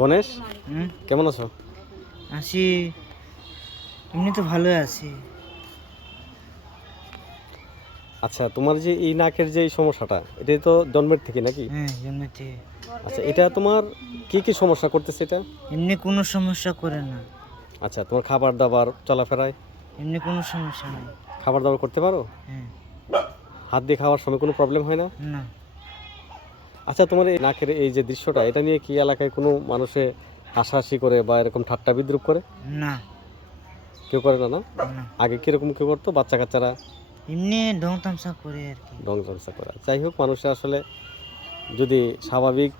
গণেশ, কেমন আছো? আছি, এমনি তো ভালোই আছি। আচ্ছা, তোমার যে এই নাকের যে এই সমস্যাটা, এটাই তো জন্মের থেকে নাকি? হ্যাঁ, জন্মের থেকে। আচ্ছা, এটা তোমার কি কি সমস্যা করতেছে এটা? এমনি কোনো সমস্যা করে না। আচ্ছা, তোমার খাবার দাবার চলাফেরায় এমনি কোনো সমস্যা নেই। খাবার দাবার করতে পারো? হ্যাঁ। হাত দিয়ে খাওয়ার সময় কোনো প্রবলেম হয় না? না। আচ্ছা, তোমার এই নাকের এই যে দৃশ্যটা, এটা নিয়ে কি এলাকায় কোনো মানুষে হাসাহাসি করে বা এরকম ঠাট্টা বিদ্রুপ করে? না। কেউ করে না না? না। আগে কিরকম কেউ করতো বাচ্চা কাচ্চারা? এমনি ঢং তামসা করে আর কি। ঢং তামসা করে। যাই হোক, মানুষের আসলে যদি স্বাভাবিক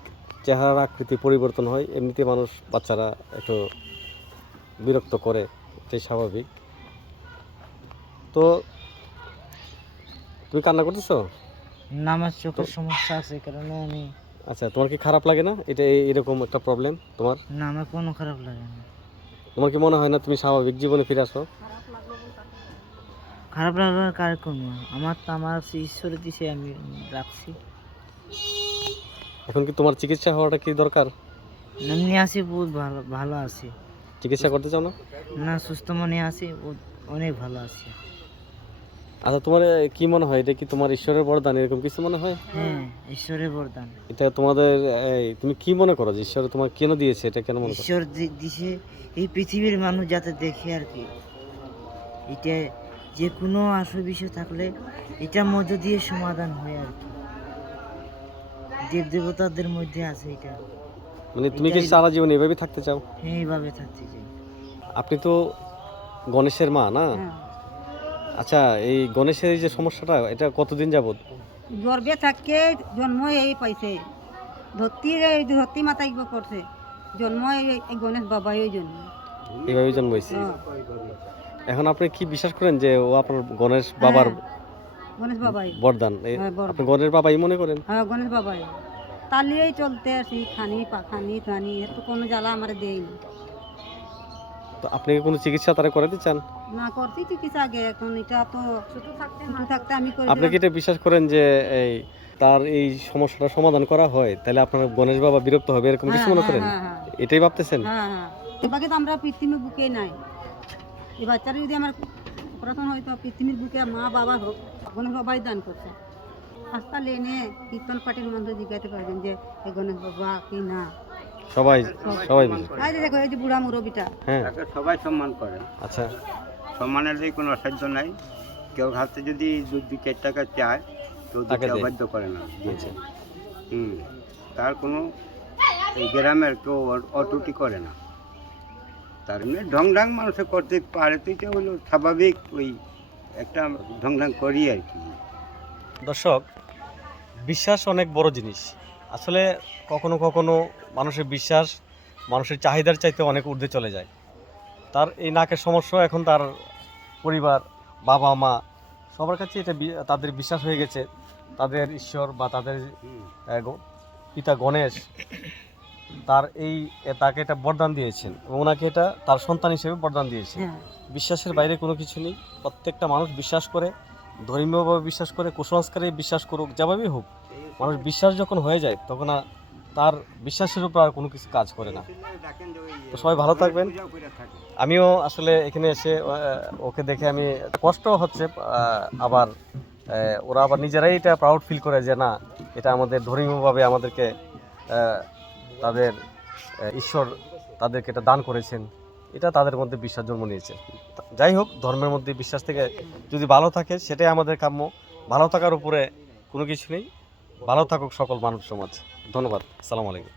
চেহারার আকৃতি পরিবর্তন হয়, এমনিতে মানুষ বাচ্চারা একটু বিরক্ত করে, এটাই স্বাভাবিক। তো তুমি কান্না করতেছো? না, আমার চোখের সমস্যা আছে কারণে আমি। আচ্ছা, তোমার কি খারাপ লাগে না এটা এরকম একটা প্রবলেম তোমার? না, আমার কোনো খারাপ লাগে না। তোমার কি মনে হয় না তুমি স্বাভাবিক জীবনে ফিরে আসো? খারাপ লাগার কার কোনো, আমার ঈশ্বরের দিছে আমি রাখছি। এখন কি তোমার চিকিৎসা হওয়াটা কি দরকার? এমনি আছি, বহুত ভালো ভালো আছি। চিকিৎসা করতে চাও না? না, সুস্থ মনে আছি, অনেক ভালো আছি। আচ্ছা, তোমার কি মনে হয় এটা কি তোমার ঈশ্বরের বরদান এরকম কিছু মনে হয়? হ্যাঁ, ঈশ্বরের বরদান। এটা তোমাদের তুমি কি মনে করো যে ঈশ্বর তোমার কেন দিয়েছে, এটা কেন মনে করো? ঈশ্বর দিছে এই পৃথিবীর মানুষ যাতে দেখে আর কি। এটা যে কোনো আসল বিষয় থাকলে এটার মধ্য দিয়ে সমাধান হয় আর কি। দেব দেবতাদের মধ্যে আছে এটা। মানে তুমি কি সারা জীবন এইভাবে থাকতে চাও? হ্যাঁ, এইভাবে থাকতে চাই। আপনি তো গণেশের মা না? হ্যাঁ। আচ্ছা, এই গণেশের এই যে সমস্যাটা, এটা কতদিন যাবত? গর্বে থাকে জন্ম এই পাইছে, ধরতি মাতা ইগো করছে, জন্ম এই গণেশ বাবাই জন্ম। এইভাবে জন্ম হয়েছে। হ্যাঁ, এখন আপনি কি বিশ্বাস করেন যে ও আপনার গণেশ বাবার গণেশ বাবাই। বরদান? হ্যাঁ, বরদান। আপনি গণেশ বাবাই মনে করেন? হ্যাঁ, গণেশ বাবাই। তালিয়েই চলতে আসি, খানি পাখানি খানি, এত কোনো জ্বালা আমার দেয়নি। তো আপনি কি কোনো চিকিৎসা তারা করাতে চান? না, করছি চিকিৎসা আগে, এখন এটা তো ছোট থাকতে আমি করে আপনি কি এটা বিশ্বাস করেন যে এই তার এই সমস্যাটা সমাধান করা হয় তাহলে আপনার গণেশ বাবা বিরক্ত হবে এরকম কিছু মনে করেন? এটাই ভাবতেছেন? হ্যাঁ, হ্যাঁ, এবারে তো আমরা পৃথিবীর বুকে নাই। এই বাচ্চারা যদি আমার অপারেশন হয় তো পৃথিবীর বুকে মা বাবা হোক, গণেশ বাবাই দান করছে। হাসপাতালে এনে কীর্তন পার্টির মধ্যে জিজ্ঞাসা পারবেন যে এই গণেশ বাবা কি না। সবাই সবাই বিশ্বাস। এই যে দেখো, এই যে বুড়া মুরব্বিটা। হ্যাঁ, তাকে সবাই সম্মান করে। আচ্ছা। সম্মানের কোনো অসাধ্য নাই। কেউ হাতে যদি 2-4 টাকা চায় তো তাকে দিতে দেয়। অবাধ্য করে না। আচ্ছা। তার কোনো এই গ্রামের কেউ অটুটি করে না। তার এমনি ঢংঢাং মানুষে করতে পারে, তো এটা হলো স্বাভাবিক, ওই একটা ঢংঢাং করি আর কি। দর্শক, বিশ্বাস অনেক বড় জিনিস। আসলে কখনো কখনো মানুষের বিশ্বাস মানুষের চাহিদার চাইতে অনেক ঊর্ধ্বে চলে যায়। তার এই নাকের সমস্যা এখন তার পরিবার, বাবা মা সবার কাছে এটা তাদের বিশ্বাস হয়ে গেছে। তাদের ঈশ্বর বা তাদের পিতা গণেশ তাকে এটা বরদান দিয়েছেন এবং ওনাকে এটা তার সন্তান হিসেবে বরদান দিয়েছেন। হ্যাঁ, বিশ্বাসের বাইরে কোনো কিছু নেই। প্রত্যেকটা মানুষ বিশ্বাস করে, ধর্মীয়ভাবে বিশ্বাস করে, কুসংস্কারে বিশ্বাস করুক, যেভাবেই হোক, মানুষ বিশ্বাস যখন হয়ে যায় তখন আর তার বিশ্বাসের উপর আর কোনো কিছু কাজ করে না। তো সবাই ভালো থাকবেন। আমিও আসলে এখানে এসে ওকে দেখে আমি কষ্ট হচ্ছে, আবার ওরা আবার নিজেরাই এটা প্রাউড ফিল করে যে না, এটা আমাদের ধর্মীয়ভাবে আমাদেরকে তাদের ঈশ্বর তাদেরকে এটা দান করেছেন, এটা তাদের মধ্যে বিশ্বাস জন্ম নিয়েছে। যাই হোক, ধর্মের মধ্যে বিশ্বাস থেকে যদি ভালো থাকে সেটাই আমাদের কাম্য। ভালো থাকার উপরে কোনো কিছু নেই। ভালো থাকুক সকল মানব সমাজ। ধন্যবাদ। আসসালামু আলাইকুম।